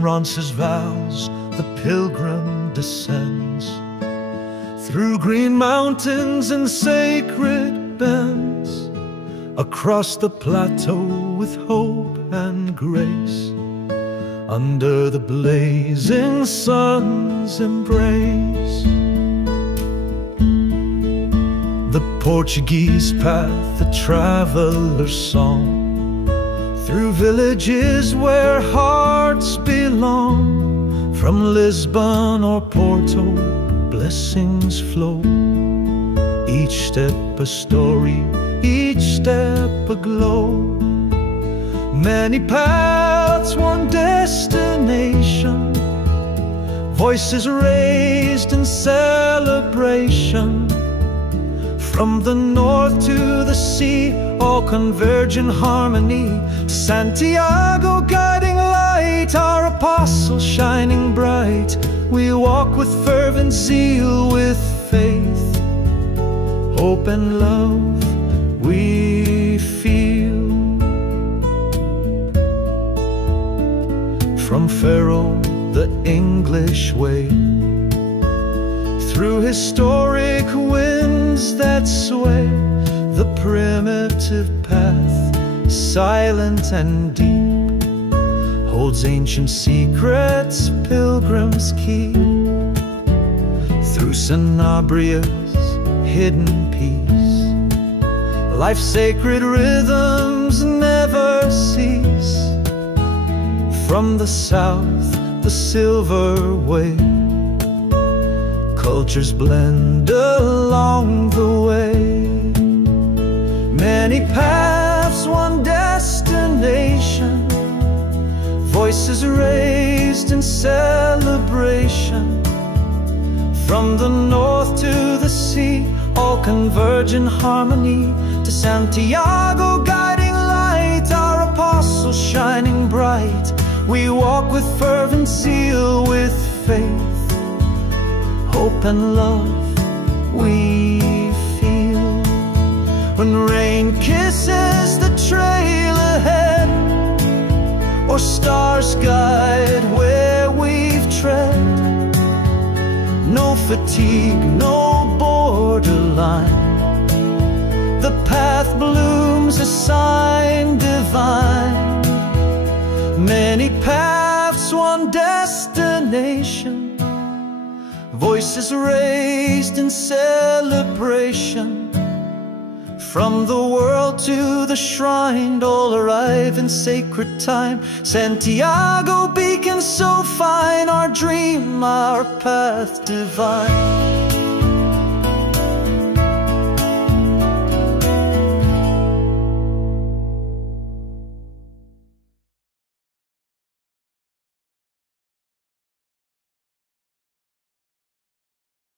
From Roncesvalles the pilgrim descends, through green mountains and sacred bends, across the plateau with hope and grace, under the blazing sun's embrace. The Portuguese path, the traveler's song, through villages where hearts belong. From Lisbon or Porto, blessings flow, each step a story, each step aglow. Many paths, one destination, voices raised in celebration. From the north to the sea, all converge in harmony. Santiago guiding light, our apostle shining bright. We walk with fervent zeal, with faith, hope and love we feel. From Pharaoh, the English way, through historic winds that sway, the primitive path, silent and deep, holds ancient secrets pilgrims keep. Through Sanabria's hidden peace, life's sacred rhythms never cease. From the south, the silver way, cultures blend along the way. Many paths, one destination, voices raised in celebration. From the north to the sea, all converge in harmony. To Santiago guiding light, our apostle shining bright. We walk with fervent zeal, with faith, hope and love we feel. When rain kisses the trail ahead, or stars guide where we've tread, no fatigue, no borderline, the path blooms a sign divine. Many paths, one destination, voices raised in celebration. From the world to the shrine, all arrive in sacred time. Santiago beacon so fine, our dream, our path divine.